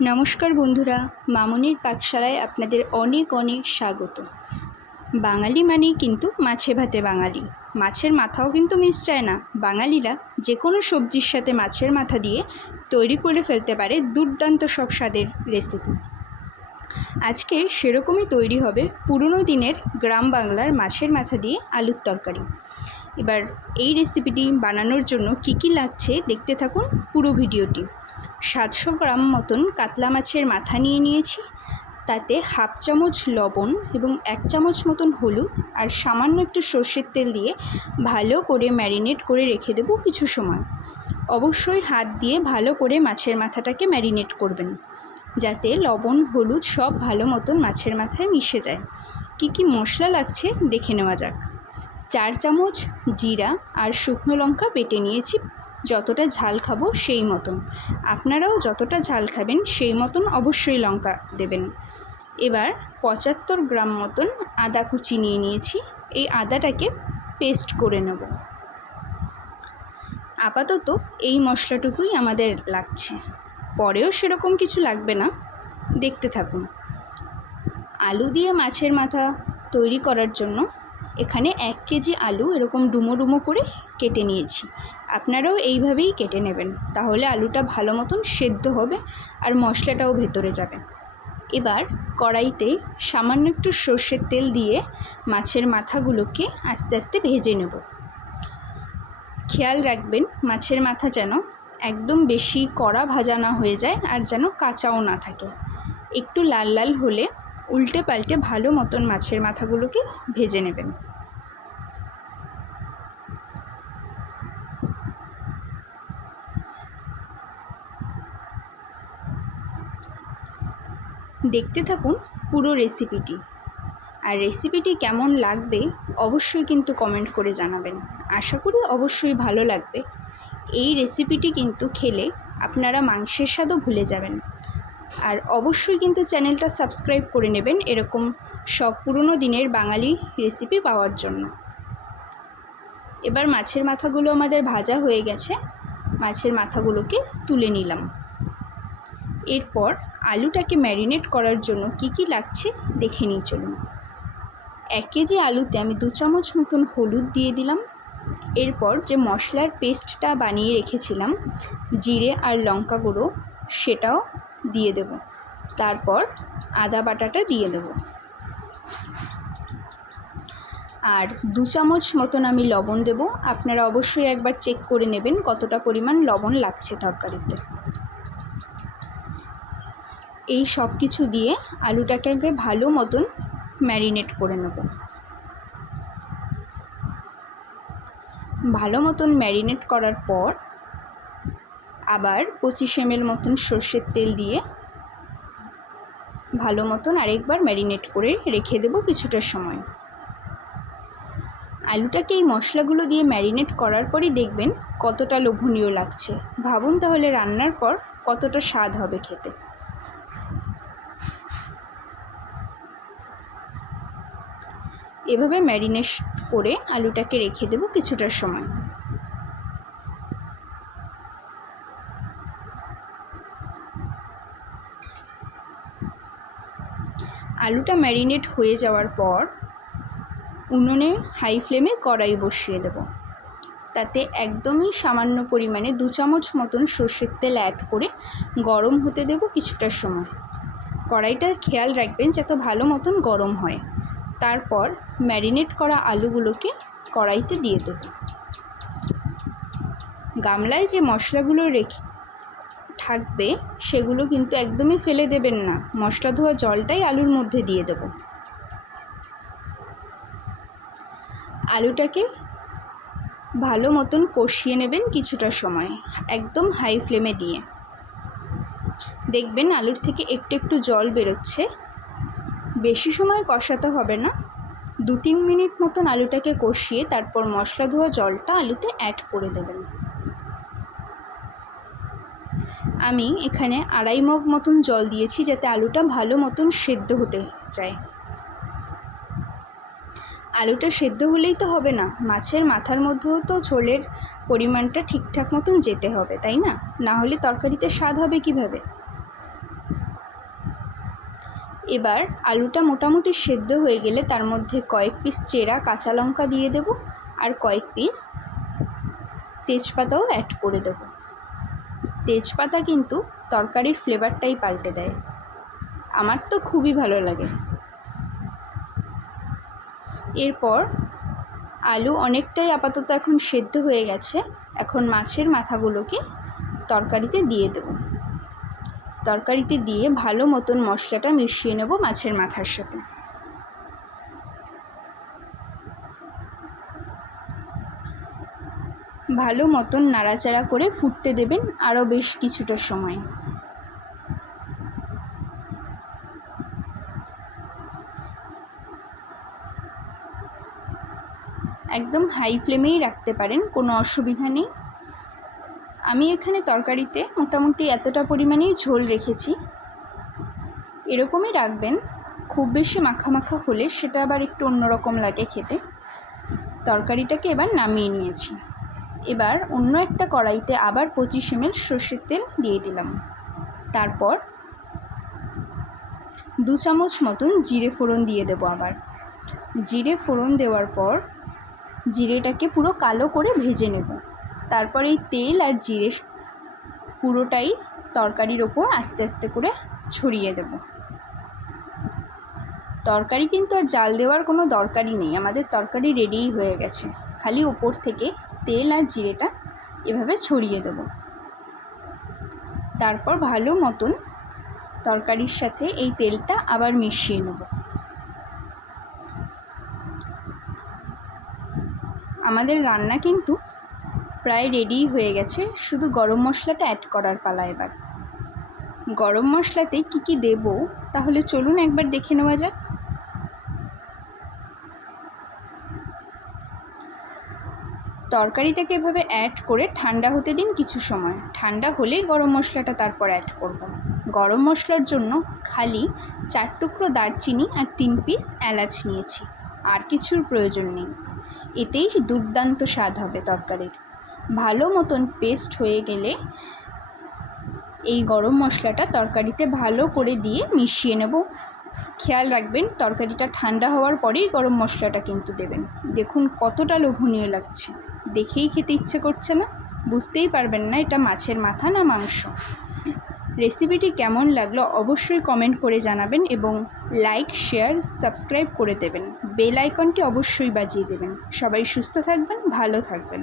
নমস্কার বন্ধুরা, মামনির পাকশালায় আপনাদের অনেক অনেক স্বাগত। বাঙালি মানেই কিন্তু মাছে ভাতে বাঙালি। মাছের মাথাও কিন্তু মিস চায় না। বাঙালিরা যে কোনো সবজির সাথে মাছের মাথা দিয়ে তৈরি করে ফেলতে পারে দুর্দান্ত সব স্বাদের রেসিপি। আজকে সেরকমই তৈরি হবে পুরনো দিনের গ্রাম বাংলার মাছের মাথা দিয়ে আলুর তরকারি। এবার এই রেসিপিটি বানানোর জন্য কী কী লাগছে দেখতে থাকুন পুরো ভিডিওটি। 700 গ্রাম মতন কাতলা মাছের মাথা নিয়ে নিয়েছি, তাতে হাফ চামচ লবণ এবং 1 চামচ মতন হলুদ আর সামান্য একটু সর্ষের তেল দিয়ে ভালো করে ম্যারিনেট করে রেখে দেবো কিছু সময়। অবশ্যই হাত দিয়ে ভালো করে মাছের মাথাটাকে ম্যারিনেট করবেন, যাতে লবণ হলুদ সব ভালো মতন মাছের মাথায় মিশে যায়। কী কী মশলা লাগছে দেখে নেওয়া যাক। 4 চামচ জিরা আর শুকনো লঙ্কা বেটে নিয়েছি, যতটা ঝাল খাবো সেই মতন। আপনারাও যতটা ঝাল খাবেন সেই মতন অবশ্যই লঙ্কা দেবেন। এবার 75 গ্রাম মতন আদা কুচি নিয়ে নিয়েছি, এই আদাটাকে পেস্ট করে নেব। আপাতত এই মশলাটুকুই আমাদের লাগছে, পরেও সেরকম কিছু লাগবে না, দেখতে থাকুন। আলু দিয়ে মাছের মাথা তৈরি করার জন্য এখানে 1 কেজি আলু এরকম ডুমো ডুমো করে কেটে নিয়েছি। আপনারাও এইভাবেই কেটে নেবেন, তাহলে আলুটা ভালো মতন সেদ্ধ হবে আর মশলাটাও ভেতরে যাবে। এবার কড়াইতে সামান্য একটু সর্ষের তেল দিয়ে মাছের মাথাগুলোকে আস্তে আস্তে ভেজে নেব। খেয়াল রাখবেন মাছের মাথা যেন একদম বেশি কড়া ভাজা না হয়ে যায় আর যেন কাঁচাও না থাকে। একটু লাল লাল হলে উল্টে পাল্টে ভালো মতন মাছের মাথাগুলোকে ভেজে নেবেন। দেখতে থাকুন পুরো রেসিপিটি, আর রেসিপিটি কেমন লাগবে অবশ্যই কিন্তু কমেন্ট করে জানাবেন। আশা করি অবশ্যই ভালো লাগবে। এই রেসিপিটি কিন্তু খেলে আপনারা মাংসের স্বাদও ভুলে যাবেন। আর অবশ্যই কিন্তু চ্যানেলটা সাবস্ক্রাইব করে নেবেন এরকম সব পুরনো দিনের বাঙালি রেসিপি পাওয়ার জন্য। এবার মাছের মাথাগুলো আমাদের ভাজা হয়ে গেছে, মাছের মাথাগুলোকে তুলে নিলাম। এরপর আলুটাকে ম্যারিনেট করার জন্য কি কি লাগছে দেখে নিয়ে চলুন। 1 কেজি আলুতে আমি 2 চামচ মতন হলুদ দিয়ে দিলাম। এরপর যে মশলার পেস্টটা বানিয়ে রেখেছিলাম জিরে আর লঙ্কা গুঁড়ো, সেটাও দিয়ে দেব। তারপর আদা বাটাটা দিয়ে দেব, আর 2 চামচ মতন আমি লবণ দেব। আপনারা অবশ্যই একবার চেক করে নেবেন কতটা পরিমাণ লবণ লাগছে তরকারিতে। এই সব কিছু দিয়ে আলুটাকে আগে ভালো মতন ম্যারিনেট করে নেব। ভালো মতন ম্যারিনেট করার পর আবার 25 ml মতন সর্ষের তেল দিয়ে ভালো মতন আরেকবার ম্যারিনেট করে রেখে দেব কিছুটা সময়। আলুটাকে এই মশলাগুলো দিয়ে ম্যারিনেট করার পরই দেখবেন কতটা লোভনীয় লাগছে। ভাবুন তাহলে রান্নার পর কতটা স্বাদ হবে খেতে। এভাবে ম্যারিনেট করে আলুটাকে রেখে দেব কিছুটা সময়। আলুটা ম্যারিনেট হয়ে যাওয়ার পর উনুনে হাই ফ্লেমে কড়াই বসিয়ে দেব। তাতে একদমই সামান্য পরিমাণে 2 চামচ মতন সর্ষের তেল অ্যাড করে গরম হতে দেব কিছুটা সময়। কড়াইটা খেয়াল রাখবেন যাতে ভালো মতন গরম হয়। তারপর ম্যারিনেট করা আলুগুলোকে কড়াইতে দিয়ে দেব। গামলায় যে মশলাগুলো থাকবে সেগুলো কিন্তু একদমই ফেলে দেবেন না, মশলা ধোয়া জলটাই আলুর মধ্যে দিয়ে দেব। আলুটাকে ভালো মতন কষিয়ে নেবেন কিছুটা সময়, একদম হাই ফ্লেমে দিয়ে। দেখবেন আলুর থেকে একটু একটু জল বেরোচ্ছে। বেশি সময় কষাতে হবে না, 2-3 মিনিট মতন আলুটাকে কষিয়ে তারপর মশলা ধোয়া জলটা আলুতে অ্যাড করে দেবেন। আমি এখানে 2.5 মগ মতন জল দিয়েছি, যাতে আলুটা ভালো মতন সেদ্ধ হতে চায়। আলুটা সেদ্ধ হলেই তো হবে না, মাছের মাথার মধ্যেও তো ঝোলের পরিমাণটা ঠিকঠাক মতন যেতে হবে, তাই না? না হলে তরকারিতে স্বাদ হবে কিভাবে? এবার আলুটা মোটামুটি সেদ্ধ হয়ে গেলে তার মধ্যে কয়েক পিস চেরা কাঁচা লঙ্কা দিয়ে দেব আর কয়েক পিস তেজপাতাও অ্যাড করে দেব। তেজপাতা কিন্তু তরকারির ফ্লেভারটাই পাল্টে দেয়, আমার তো খুবই ভালো লাগে। এরপর আলু অনেকটাই আপাতত এখন সেদ্ধ হয়ে গেছে, এখন মাছের মাথাগুলোকে তরকারিতে দিয়ে দেব। তরকারিতে দিয়ে ভালো মতন মশলাটা মিশিয়ে নেব মাছের মাথার সাথে। ভালো মতন নাড়াচাড়া করে ফুটতে দেবেন আরও বেশ কিছুটা সময়। একদম হাই ফ্লেমেই রাখতে পারেন, কোনো অসুবিধা নেই। আমি এখানে তরকারিতে মোটামুটি এতটা পরিমাণেই ঝোল রেখেছি, এরকমই রাখবেন। খুব বেশি মাখা মাখা হলে সেটা আবার একটু অন্যরকম লাগে খেতে। তরকারিটাকে এবার নামিয়ে নিয়েছি। এবার অন্য একটা কড়াইতে আবার 25 ml সর্ষের তেল দিয়ে দিলাম। তারপর 2 চামচ মতন জিরে ফোড়ন দিয়ে দেবো। আবার জিরে ফোড়ন দেওয়ার পর জিরেটাকে পুরো কালো করে ভেজে নেব। তারপর এই তেল আর জিরে পুরোটাই তরকারির ওপর আস্তে আস্তে করে ছড়িয়ে দেব। তরকারি কিন্তু আর জাল দেওয়ার কোনো দরকারই নেই, আমাদের তরকারি রেডিই হয়ে গেছে। খালি ওপর থেকে তেল আর জিরেটা এভাবে ছড়িয়ে দেব। তারপর ভালো মতন তরকারির সাথে এই তেলটা আবার মিশিয়ে নেব। আমাদের রান্না কিন্তু প্রায় রেডিই হয়ে গেছে, শুধু গরম মশলাটা অ্যাড করার পালা। এবার গরম মশলাতে কি কি দেব তাহলে চলুন একবার দেখে নেওয়া যাক। তরকারিটাকে এভাবে অ্যাড করে ঠান্ডা হতে দিন কিছু সময়। ঠান্ডা হলেই গরম মশলাটা তারপর অ্যাড করব। গরম মশলার জন্য খালি 4 টুকরো দারচিনি আর 3 পিস এলাচ নিয়েছি, আর কিছুর প্রয়োজন নেই। এতেই দুর্দান্ত স্বাদ হবে তরকারির। ভালো মতন পেস্ট হয়ে গেলে এই গরম মশলাটা তরকারিতে ভালো করে দিয়ে মিশিয়ে নেব। খেয়াল রাখবেন তরকারিটা ঠান্ডা হওয়ার পরেই গরম মশলাটা কিন্তু দেবেন। দেখুন কতটা লোভনীয় লাগছে, দেখেই খেতে ইচ্ছে করছে না? বুঝতেই পারবেন না এটা মাছের মাথা না মাংস। রেসিপিটি কেমন লাগলো অবশ্যই কমেন্ট করে জানাবেন এবং লাইক, শেয়ার, সাবস্ক্রাইব করে দেবেন। বেল আইকনটি অবশ্যই বাজিয়ে দেবেন। সবাই সুস্থ থাকবেন, ভালো থাকবেন।